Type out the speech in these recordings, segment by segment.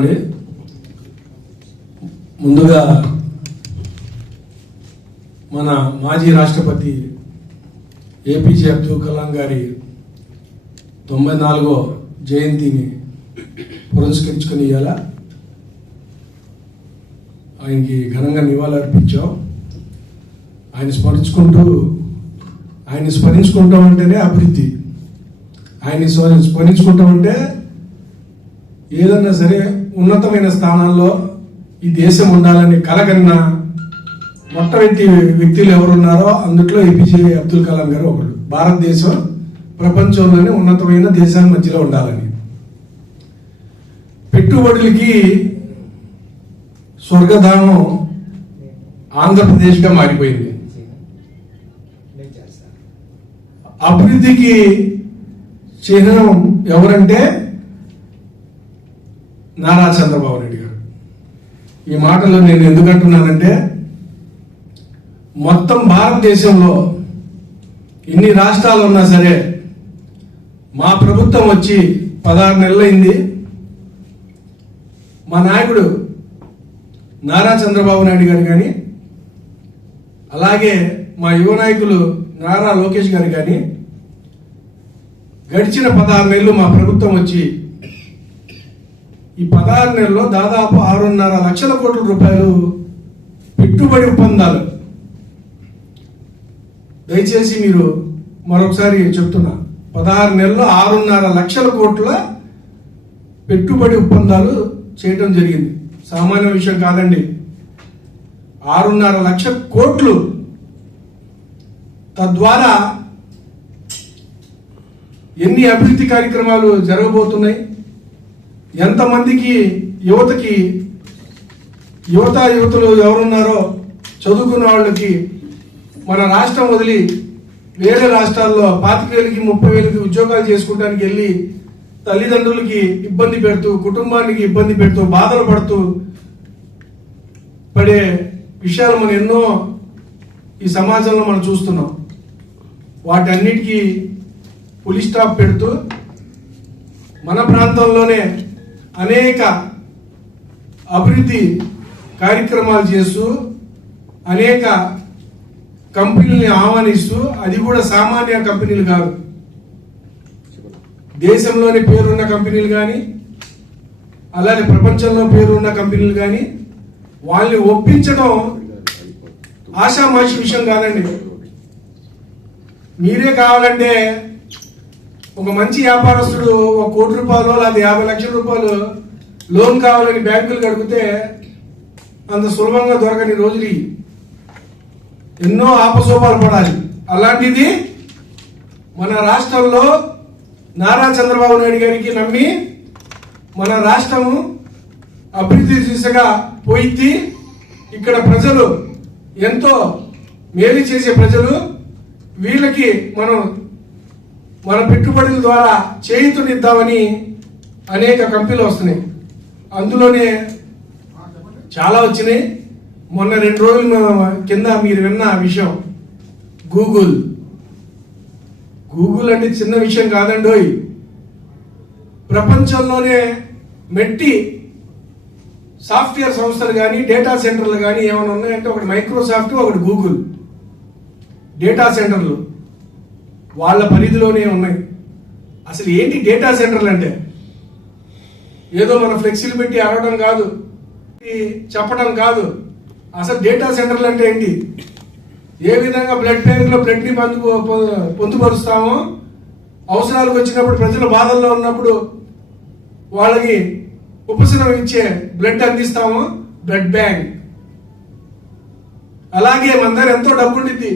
అండి. ముందుగా మన మాజీ రాష్ట్రపతి ఏపీజే అబ్దుల్ కలాం గారి 94వ జయంతిని పురస్కరించుకుని ఇవాళ ఆయనకి ఘనంగా నివాళులర్పించాం. ఆయన స్మరించుకుంటాం అంటేనే అభివృద్ధి. ఆయన్ని స్మరించుకుంటామంటే ఏదన్నా సరే ఉన్నతమైన స్థానాల్లో ఈ దేశం ఉండాలని కలగన్న మొట్టమొదటి వ్యక్తులు ఎవరున్నారో అందుట్లో ఏపీజే అబ్దుల్ కలాం గారు ఒకరు. భారతదేశం ప్రపంచంలోనే ఉన్నతమైన దేశాల మధ్యలో ఉండాలని, పెట్టుబడులకి స్వర్గధామం ఆంధ్రప్రదేశ్గా మారిపోయింది. అభివృద్ధికి చిహ్నం ఎవరంటే నారా చంద్రబాబు నాయుడు గారు. ఈ మాటలు నేను ఎందుకంటున్నానంటే, మొత్తం భారతదేశంలో ఇన్ని రాష్ట్రాలు ఉన్నా సరే మా ప్రభుత్వం వచ్చి 16 నెలలైంది. మా నాయకుడు నారా చంద్రబాబు నాయుడు గారు కానీ, అలాగే మా యువ నాయకులు నారా లోకేష్ గారు కానీ గడిచిన 16 నెలలు మా ప్రభుత్వం వచ్చి ఈ 16 నెలల్లో దాదాపు 6.5 లక్షల కోట్ల రూపాయలు పెట్టుబడి ఒప్పందాలు. దయచేసి మీరు మరొకసారి చెప్తున్నా, 16 నెలల్లో 6.5 లక్షల కోట్ల పెట్టుబడి ఒప్పందాలు చేయడం జరిగింది. సామాన్య విషయం కాదండి. 6.5 లక్షల కోట్లు. తద్వారా ఎన్ని అభివృద్ధి కార్యక్రమాలు జరగబోతున్నాయి, ఎంతమందికి యువతులు ఎవరున్నారో చదువుకున్న వాళ్ళకి మన రాష్ట్రం వదిలి వేరే రాష్ట్రాల్లో 25,000కి 30,000కి ఉద్యోగాలు చేసుకోవడానికి వెళ్ళి తల్లిదండ్రులకి ఇబ్బంది పెడుతూ, కుటుంబానికి ఇబ్బంది పెడుతూ, బాధలు పడుతూ పడే విషయాలు మనం ఎన్నో ఈ సమాజంలో మనం చూస్తున్నాం. వాటన్నిటికీ పులి స్టాప్ పెడుతూ మన ప్రాంతంలోనే అనేక అభివృద్ధి కార్యక్రమాలు చేస్తూ అనేక కంపెనీలని ఆహ్వానిస్తూ, అది కూడా సామాన్య కంపెనీలు కాదు, దేశంలోని పేరున్న కంపెనీలు కానీ అలాగే ప్రపంచంలో పేరున్న కంపెనీలు కానీ వాళ్ళని ఒప్పించడం ఆషామాషి విషయం కాదండి. మీరే కావాలంటే ఒక మంచి వ్యాపారస్తుడు 1 కోటి రూపాయలు లేదా 50 లక్షల రూపాయలు లోన్ కావాలని బ్యాంకులు అడిగితే అంత సులభంగా దొరకని రోజులు ఎన్నో ఆపసోపాలు పడాలి. అలాంటిది మన రాష్ట్రంలో నారా చంద్రబాబు నాయుడు గారికి నమ్మి మన రాష్ట్రము అభివృద్ధి దిశగా పోయింది. ఇక్కడ ప్రజలు ఎంతో మేలు చేసే ప్రజలు, వీళ్ళకి మన పెట్టుబడుల ద్వారా చేయూతనిద్దామని అనేక కంపెనీలు వస్తున్నాయి. అందులోనే చాలా వచ్చినాయి. మొన్న 2 రోజుల కింద మీరు విన్న విషయం గూగుల్ అంటే చిన్న విషయం కాదండోయ్. ప్రపంచంలోనే మెట్టి సాఫ్ట్వేర్ సంస్థలు కానీ డేటా సెంటర్లు కానీ ఏమైనా ఉన్నాయంటే ఒకటి మైక్రోసాఫ్ట్, ఒకటి గూగుల్. డేటా సెంటర్లు వాళ్ళ పరిధిలోనే ఉన్నాయి. అసలు ఏంటి డేటా సెంటర్లు అంటే? ఏదో మన ఫ్లెక్సీలు పెట్టి అరవడం కాదు, చెప్పడం కాదు. అసలు డేటా సెంటర్లు అంటే ఏంటి? ఏ విధంగా బ్లడ్ బ్యాంకులో బ్లడ్ని పొందుపరుస్తామో, అవసరాలకు వచ్చినప్పుడు ప్రజలు బాధల్లో ఉన్నప్పుడు వాళ్ళకి ఉపశమనం ఇచ్చే బ్లడ్ అందిస్తామో బ్లడ్ బ్యాంక్. అలాగే మన దగ్గర ఎంతో డబ్బు ఉండిద్ది.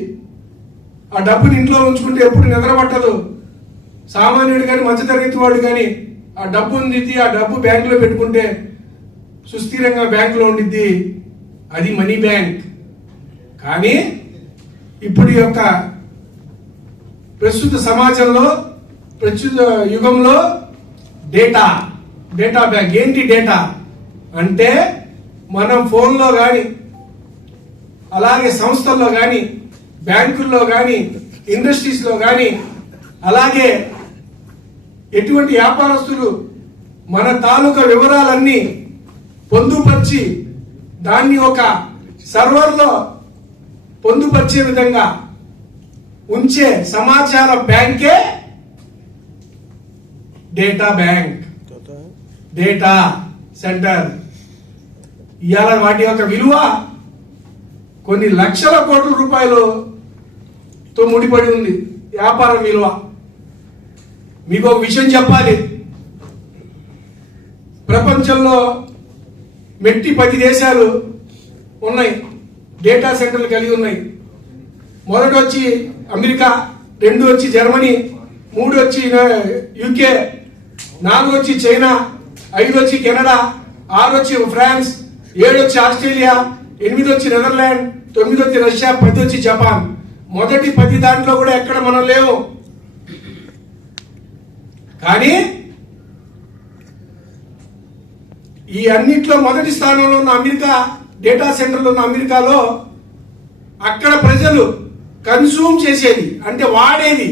ఆ డబ్బుని ఇంట్లో ఉంచుకుంటే ఎప్పుడు నిద్ర పట్టదు. సామాన్యుడు కానీ మధ్యతరగతి వాడు కానీ ఆ డబ్బు ఉండిద్ది. ఆ డబ్బు బ్యాంకులో పెట్టుకుంటే సుస్థిరంగా బ్యాంకులో ఉండిద్ది. అది మనీ బ్యాంక్. కానీ ఇప్పుడు యొక్క ప్రస్తుత సమాజంలో, ప్రస్తుత యుగంలో డేటా బ్యాంక్. ఏంటి డేటా అంటే? మనం ఫోన్లో కానీ అలాగే సంస్థల్లో కానీ బ్యాంకుల్లో కానీ ఇండస్ట్రీస్లో కానీ అలాగే ఎటువంటి వ్యాపారస్తులు మన తాలూకా వివరాలన్నీ పొందుపరిచి దాన్ని ఒక సర్వర్లో పొందుపరిచే విధంగా ఉంచే సమాచార బ్యాంకే డేటా బ్యాంక్, డేటా సెంటర్. ఇవాళ వాటి యొక్క విలువ కొన్ని లక్షల కోట్ల రూపాయలతో ముడిపడి ఉంది, వ్యాపారం విలువ. మీకు ఒక విషయం చెప్పాలి, ప్రపంచంలో మెట్టి 10 దేశాలు ఉన్నాయి, డేటా సెంటర్లు కలిగి ఉన్నాయి. మొదటి వచ్చి అమెరికా, 2 వచ్చి జర్మనీ, 3 వచ్చి యూకే, 4 వచ్చి చైనా, 5 వచ్చి కెనడా, 6 వచ్చి ఫ్రాన్స్, 7 వచ్చి ఆస్ట్రేలియా, 8 వచ్చి నెదర్లాండ్, 9 వచ్చి రష్యా, 10 వచ్చి జపాన్. మొదటి 10 దాంట్లో కూడా ఎక్కడ మనం లేవు. కానీ ఈ అన్నిట్లో మొదటి స్థానంలో ఉన్న అమెరికా, డేటా సెంటర్లో ఉన్న అమెరికాలో అక్కడ ప్రజలు కన్సూమ్ చేసేది అంటే వాడేది,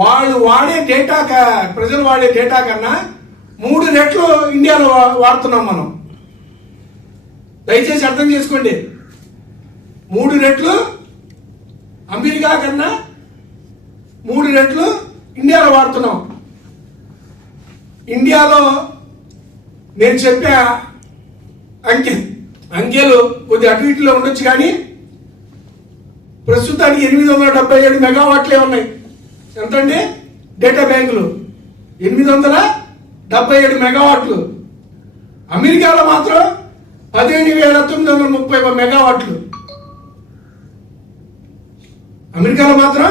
వాళ్ళు వాడే డేటా, ప్రజలు వాడే డేటా కన్నా 3 రెట్లు ఇండియాలో వాడుతున్నాం మనం. దయచేసి అర్థం చేసుకోండి, 3 రెట్లు అమెరికా కన్నా 3 రెట్లు ఇండియాలో వాడుతున్నాం. ఇండియాలో నేను చెప్పే అంకెలు కొద్ది అటు ఇటులో ఉండొచ్చు, కానీ ప్రస్తుతానికి 877 మెగావాట్లే ఉన్నాయి. ఎంతండి? డేటా బ్యాంకులు 877 మెగావాట్లు. అమెరికాలో మాత్రం 15,930 మెగావాట్లు. అమెరికాలో మాత్రం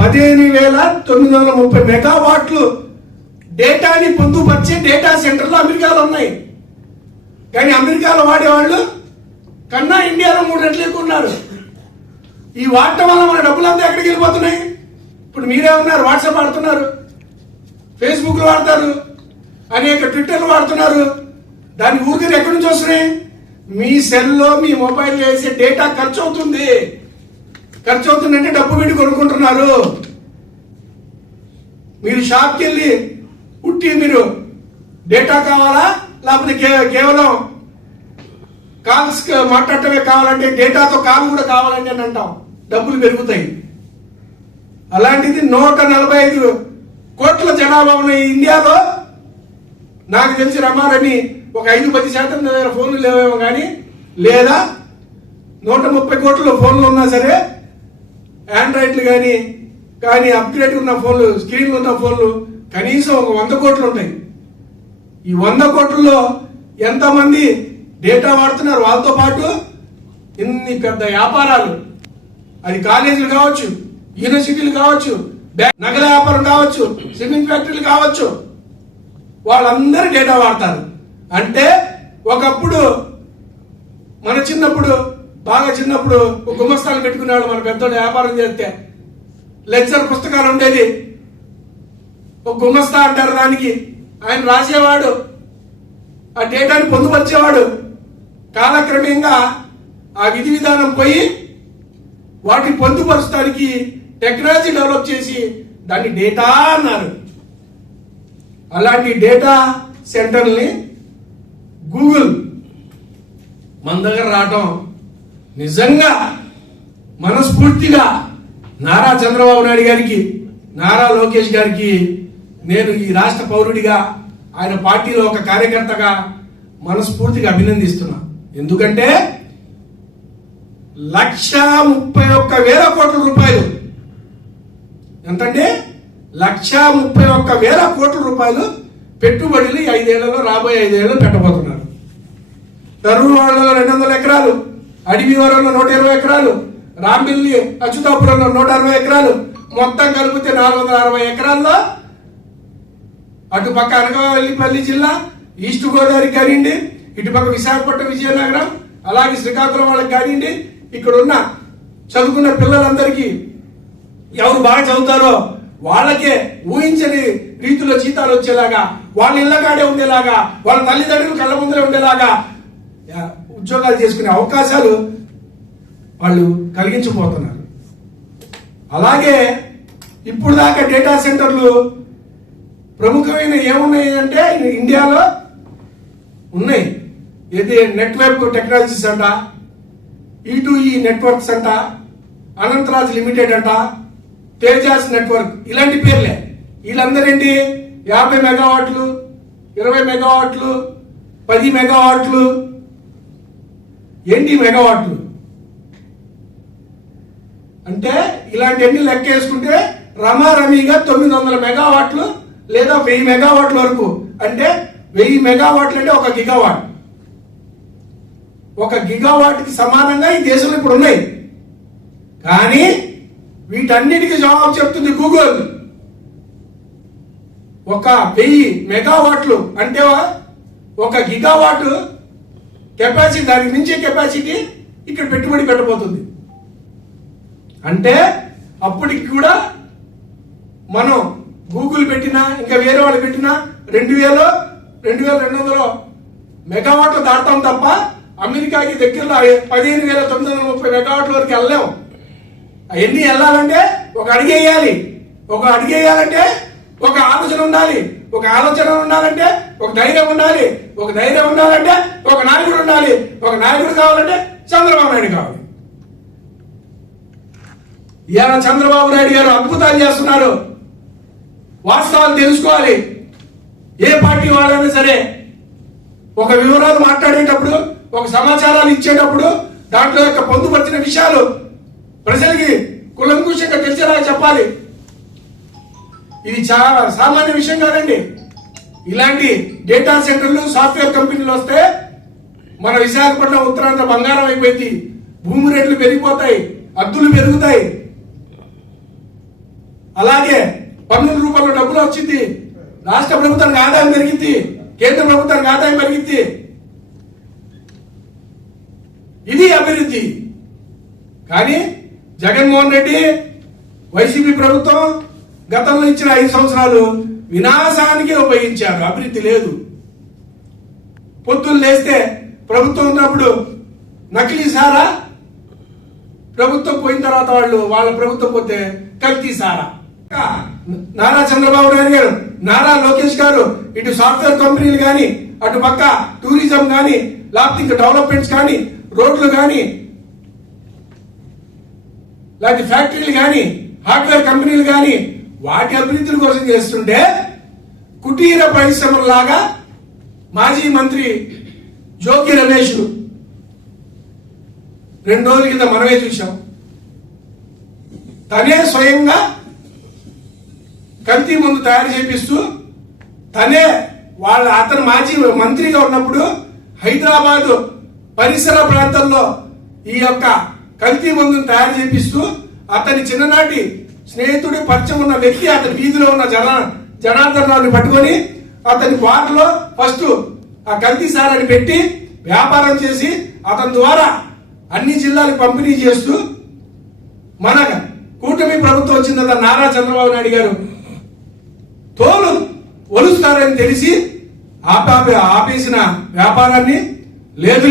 15,930 మెగావాట్లు డేటాని పొందుపరిచే డేటా సెంటర్లు అమెరికాలో ఉన్నాయి. కానీ అమెరికాలో వాడేవాళ్ళు కన్నా ఇండియాలో 3 రెట్లు ఎక్కువ ఉన్నారు. ఈ వాడటం వల్ల మన డబ్బులంతా ఎక్కడికి వెళ్ళిపోతున్నాయి? ఇప్పుడు మీరే ఉన్నారు, వాట్సాప్ వాడుతున్నారు, ఫేస్బుక్లు వాడతారు, అనేక ట్విట్టర్లు వాడుతున్నారు. దాని ఊరికి ఎక్కడి నుంచి వస్తున్నాయి? మీ సెల్లో, మీ మొబైల్ వేసే డేటా ఖర్చు అవుతుంది. ఖర్చు అవుతుందంటే డబ్బు పెట్టి కొనుక్కుంటున్నారు. మీరు షాప్కి వెళ్ళి ఉట్టి మీరు డేటా కావాలా, లేకపోతే కేవలం కాల్స్ మాట్లాడటమే కావాలంటే డేటాతో కాల్ కూడా కావాలంటే అని అంటాం, డబ్బులు పెరుగుతాయి. అలాంటిది 145 కోట్ల జనాభా ఉన్న ఇండియాలో నాకు తెలిసి రమారని ఒక 5-10% ఫోన్లు లేవేమో, కానీ లేదా 130 కోట్ల ఫోన్లు ఉన్నా సరే ఆండ్రాయిడ్లు కానీ అప్గ్రేడ్ ఉన్న ఫోన్లు, స్క్రీన్లు ఉన్న ఫోన్లు కనీసం ఒక 100 కోట్లు ఉంటాయి. ఈ 100 కోట్లలో ఎంతమంది డేటా వాడుతున్నారు? వాళ్ళతో పాటు ఇన్ని పెద్ద వ్యాపారాలు, అది కాలేజీలు కావచ్చు, యూనివర్సిటీలు కావచ్చు, నగల వ్యాపారం కావచ్చు, సిమెంట్ ఫ్యాక్టరీలు కావచ్చు, వాళ్ళందరూ డేటా వాడతారు. అంటే ఒకప్పుడు మన చిన్నప్పుడు, బాగా చిన్నప్పుడు గుమస్తాలు పెట్టుకునేవాళ్ళు. మన పెద్దోడు వ్యాపారం చేస్తే లెక్చర్ పుస్తకాలు ఉండేది, ఒక గుమస్తా అంటారు దానికి. ఆయన రాసేవాడు, ఆ డేటాని పొందుపరిచేవాడు. కాలక్రమేణగా ఆ విధి విధానం పోయి వాటిని పొందుపరచడానికి టెక్నాలజీ డెవలప్ చేసి దాన్ని డేటా అన్నారు. అలాంటి డేటా సెంటర్ని గూగుల్ మన దగ్గర రావటం నిజంగా మనస్ఫూర్తిగా నారా చంద్రబాబు నాయుడు గారికి, నారా లోకేష్ గారికి నేను ఈ రాష్ట్ర పౌరుడిగా, ఆయన పార్టీలో ఒక కార్యకర్తగా మనస్ఫూర్తిగా అభినందిస్తున్నా. ఎందుకంటే 131,000 కోట్ల రూపాయలు, ఎంతంటే 131,000 కోట్ల రూపాయలు పెట్టుబడులు 5 ఏళ్లలో, రాబోయే 5 ఏళ్లలో పెట్టబోతున్నారు. తరువాడలో 200 ఎకరాలు, అడవివరంలో 120 ఎకరాలు, రాంబిల్లి అచ్యుతాపురంలో 160 ఎకరాలు, మొత్తం కలిపితే 460 ఎకరాల్లో అటుపక్క అనకాపల్లి జిల్లా, ఈస్ట్ గోదావరి కానివ్వండి, ఇటుపక్క విశాఖపట్నం, విజయనగరం, అలాగే శ్రీకాకుళం వాళ్ళకి కానివ్వండి, ఇక్కడ ఉన్న చదువుకున్న పిల్లలందరికీ ఎవరు బాగా చదువుతారో వాళ్ళకే ఊహించని రీతిలో జీతాలు వచ్చేలాగా, వాళ్ళ ఇళ్ళకాడే ఉండేలాగా, వాళ్ళ తల్లిదండ్రులు కళ్ళ ముందరే ఉండేలాగా ఉద్యోగాలు చేసుకునే అవకాశాలు వాళ్ళు కలిగించబోతున్నారు. అలాగే ఇప్పుడు దాకా డేటా సెంటర్లు ప్రముఖమైన ఏమున్నాయి అంటే ఇండియాలో ఉన్నాయి. ఇది నెట్వర్క్ టెక్నాలజీస్ అంట, E2E నెట్వర్క్స్ అంట, అనంతరాజ్ లిమిటెడ్ అంట, తేజాస్ నెట్వర్క్, ఇలాంటి పేర్లే. వీళ్ళందరూ ఏంటి 50 మెగావాట్లు, 20 మెగావాట్లు, 10 మెగావాట్లు. ఏంటి మెగావాట్లు అంటే? ఇలాంటివన్నీ లెక్క వేసుకుంటే రమారమీగా 900 మెగావాట్లు లేదా 1000 మెగావాట్ల వరకు. అంటే 1000 మెగావాట్లు అంటే 1 గిగావాట్. 1 గిగావాట్ కి సమానంగా ఈ దేశంలో ఇప్పుడు ఉన్నాయి. కానీ వీటన్నిటికీ జవాబు చెప్తుంది గూగుల్. 1000 మెగావాట్లు అంటే 1 గిగావాట్ కెపాసిటీ, దానికి మించే కెపాసిటీ ఇక్కడ పెట్టుబడి పెట్టబోతుంది. అంటే అప్పటికి కూడా మనం గూగుల్ పెట్టినా ఇంకా వేరే వాళ్ళు పెట్టినా 2200 మెగావాట్లు దాటుతాం తప్ప అమెరికాకి దగ్గరలో 15,930 మెగావాట్ల వరకు వెళ్ళలేము. అవన్నీ వెళ్ళాలంటే ఒక అడుగు వేయాలి. ఒక అడుగు వేయాలంటే ఒక ఆలోచన ఉండాలి. ఒక ఆలోచన ఉండాలంటే ఒక ధైర్యం ఉండాలి. ఒక ధైర్యం ఉండాలంటే ఒక నాయకుడు ఉండాలి. ఒక నాయకుడు కావాలంటే చంద్రబాబు నాయుడు కావాలి. ఇవాళ చంద్రబాబు నాయుడు గారు అద్భుతాలు చేస్తున్నారు. వాస్తవాలు తెలుసుకోవాలి. ఏ పార్టీ వాళ్ళైనా సరే ఒక వివరాలు మాట్లాడేటప్పుడు, ఒక సమాచారాలు ఇచ్చేటప్పుడు దాంట్లో యొక్క పొందుపరిచిన విషయాలు ప్రజలకి కులంకుశంగా తెలిసేలా చెప్పాలి. ఇది చాలా సామాన్య విషయం కాదండి. ఇలాంటి డేటా సెంటర్లు, సాఫ్ట్వేర్ కంపెనీలు వస్తే మన విశాఖపట్నం ఉత్తరాంధ్ర బంగారం అయిపోయింది. భూమి రేట్లు పెరిగిపోతాయి, అద్దులు పెరుగుతాయి. అలాగే పన్నుల రూపంలో డబ్బులు వచ్చింది. రాష్ట్ర ప్రభుత్వానికి ఆదాయం పెరిగింది, కేంద్ర ప్రభుత్వానికి ఆదాయం పెరిగింది. ఇది అభివృద్ధి. కానీ జగన్మోహన్ రెడ్డి, వైసీపీ ప్రభుత్వం గతంలో ఇచ్చిన 5 సంవత్సరాలు వినాశానికి ఉపయోగించారు. అభివృద్ధి లేదు. పొద్దున్న లేస్తే ప్రభుత్వం ఉన్నప్పుడు నకిలీ సారా, ప్రభుత్వం పోయిన తర్వాత వాళ్ళ ప్రభుత్వం పోతే కల్తీ సారా. నారా చంద్రబాబు నాయుడు గారు, నారా లోకేష్ గారు ఇటు సాఫ్ట్వేర్ కంపెనీలు కానీ, అటు పక్క టూరిజం కానీ, లేకపోతే ఇంకా డెవలప్మెంట్స్ కానీ, రోడ్లు కానీ, లేకపోతే ఫ్యాక్టరీలు కానీ, హార్డ్వేర్ కంపెనీలు కానీ, వాటి అభివృద్ధి కోసం చేస్తుంటే కుటీర పరిశ్రమలాగా మాజీ మంత్రి జోగి రమేష్ 2 రోజుల కింద మనమే చూశాం. తనే స్వయంగా కల్తీ మందు తయారు చేపిస్తూ తనే అతను మాజీ మంత్రిగా ఉన్నప్పుడు హైదరాబాద్ పరిసర ప్రాంతాల్లో ఈ యొక్క కల్తీ మందును తయారు చేపిస్తూ అతని చిన్ననాటి స్నేహితుడి పరిచయం ఉన్న వ్యక్తి అతని వీధిలో ఉన్న జనార్దన్ రావుని పట్టుకొని అతని బార్లో ఫస్ట్ ఆ కల్తీ సారాన్ని పెట్టి వ్యాపారం చేసి అతని ద్వారా అన్ని జిల్లాలకు పంపిణీ చేస్తూ మన కూటమి ప్రభుత్వం వచ్చిన తర్వాత నారా చంద్రబాబు నాయుడు గారు తోలు ఒలుస్తారని తెలిసి ఆపేసిన వ్యాపారాన్ని లేదు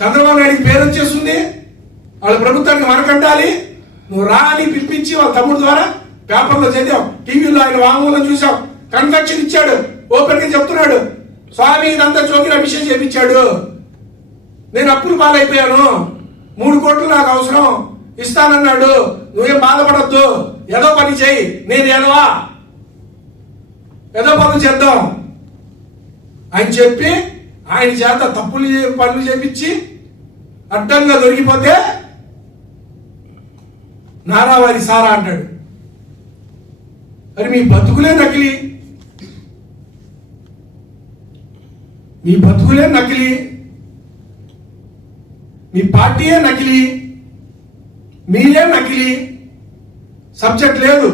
చంద్రబాబు నాయుడికి పేరు వచ్చేస్తుంది. వాళ్ళ ప్రభుత్వానికి మనకంటాలి. నువ్వు రా అని పిలిపించి వాళ్ళ తమ్ముడు ద్వారా పేపర్లో చదివాం, టీవీలో ఆయన వాంగ్మూలం చూసాం. కన్ఫెక్షన్ ఇచ్చాడు, ఓపెన్ గా చెప్తున్నాడు, స్వామి ఇదంతా జోగి అభిషేకం చేపించాడు, నేను అప్పులు పాలైపోయాను, 3 కోట్లు నాకు అవసరం ఇస్తానన్నాడు, నువ్వేం బాధపడద్దు, ఏదో పని చేయి, నేను ఏదో పనులు చేద్దాం అని చెప్పి ఆయన చేత పనులు చేపించి అడ్డంగా దొరికిపోతే నారావారి సారా అంటాడు. మరి మీ బతుకులే నకిలీ, మీ పార్టీయే నకిలీ, మీరే నకిలీ. సబ్జెక్ట్ లేదు,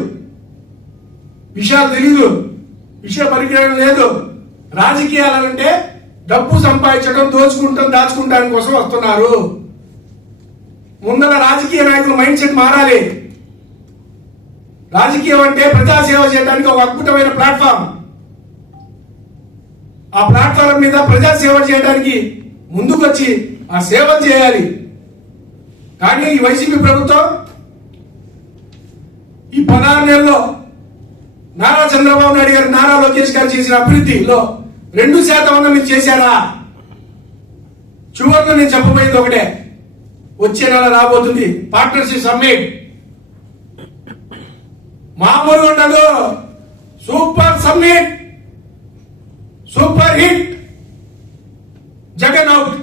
విషయాలు తెలీదు, విషయ పరిజ్ఞానం లేదు. రాజకీయాలంటే డబ్బు సంపాదించడం, దాచుకుంటానికి కోసం వస్తున్నారు. ముందర రాజకీయ నాయకుల మైండ్ సెట్ మారాలి. రాజకీయం అంటే ప్రజాసేవ చేయడానికి ఒక అద్భుతమైన ప్లాట్ఫామ్. ఆ ప్లాట్ఫామ్ మీద ప్రజాసేవ చేయడానికి ముందుకొచ్చి ఆ సేవ చేయాలి. కానీ ఈ వైసీపీ ప్రభుత్వం ఈ 16 నెలల్లో నారా చంద్రబాబు నాయుడు గారు, నారా లోకేష్ గారు చేసిన అభివృద్ధిలో 2% మీరు చేశారా? చివరిలో నేను చెప్పబోయేది ఒకటే, వచ్చే నెల రాబోతుంది పార్ట్నర్షిప్ సమ్మిట్. మామూలుగా ఉండదు, super summit, super hit. Jagan out.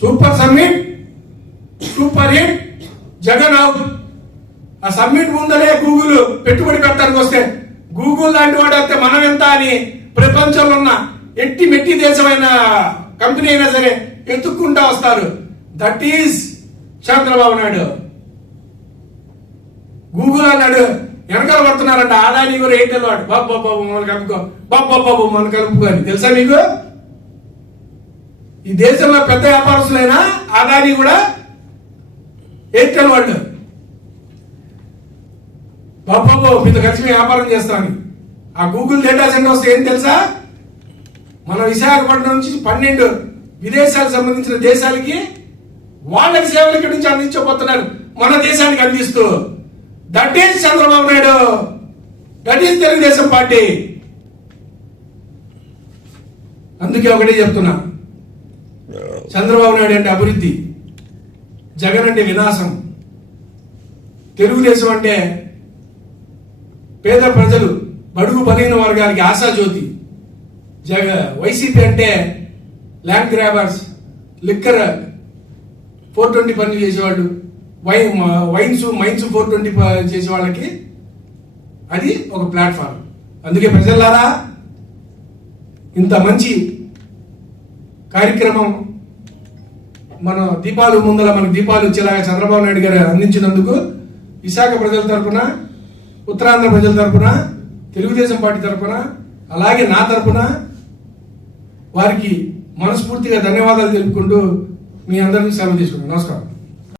Super summit, super hit, Jagan out. ఆ సమ్మిట్ ముందరే గూగుల్ పెట్టుబడి పెట్టడానికి వస్తే, గూగుల్ లాంటి వాడు అయితే మనం ఎంత అని ప్రపంచంలో ఉన్న ఎట్టి మెట్టి దేశమైన కంపెనీ అయినా సరే ఎత్తుక్కుంటా వస్తారు. That is Chandrababu Naidu. Google అన్నాడు, వెనకాల పడుతున్నారంట ఆదాని కూడా ఎయిర్టెల్ వాడు. బాబు మన కలుపుకో, బాబు మన కలుపుకో అని. తెలుసా మీకు? ఈ దేశంలో పెద్ద వ్యాపారస్తులైనా ఆదాని కూడా ఎయిర్టెల్ వాళ్ళు. బాబు మీతో కలిసి మేము వ్యాపారం చేస్తామని. ఆ గూగుల్ డేటా సెంటర్ వస్తే ఏం తెలుసా? మన విశాఖపట్నం నుంచి 12 విదేశాలకు సంబంధించిన దేశాలకి వాళ్ళకి సేవలు ఇక్కడి నుంచి అందించబోతున్నారు, మన దేశానికి అందిస్తూ. That is Chandrababu Naidu. That is Telugu Desam party. అందుకే ఒకటే చెప్తున్నా, చంద్రబాబు నాయుడు అంటే అభివృద్ధి, జగన్ అంటే వినాశం. తెలుగుదేశం అంటే పేద ప్రజలు, బడుగు బలహీన వర్గాలకి ఆశాజ్యోతి. వైసీపీ అంటే ల్యాండ్ గ్రాబర్స్, లిక్కర్ 420 పనులు చేసేవాళ్ళు, మైన్స్ 420 చేసే వాళ్ళకి అది ఒక ప్లాట్ఫామ్. అందుకే ప్రజలారా, ఇంత మంచి కార్యక్రమం మన దీపాలు ముందర మనకు దీపాలు వచ్చేలాగా చంద్రబాబు నాయుడు గారు అందించినందుకు విశాఖ ప్రజల తరపున, ఉత్తరాంధ్ర ప్రజల తరపున, తెలుగుదేశం పార్టీ తరపున, అలాగే నా తరపున వారికి మనస్ఫూర్తిగా ధన్యవాదాలు తెలుపుకుంటూ మీ అందరినీ సెలవు తీసుకున్నాను. నమస్కారం.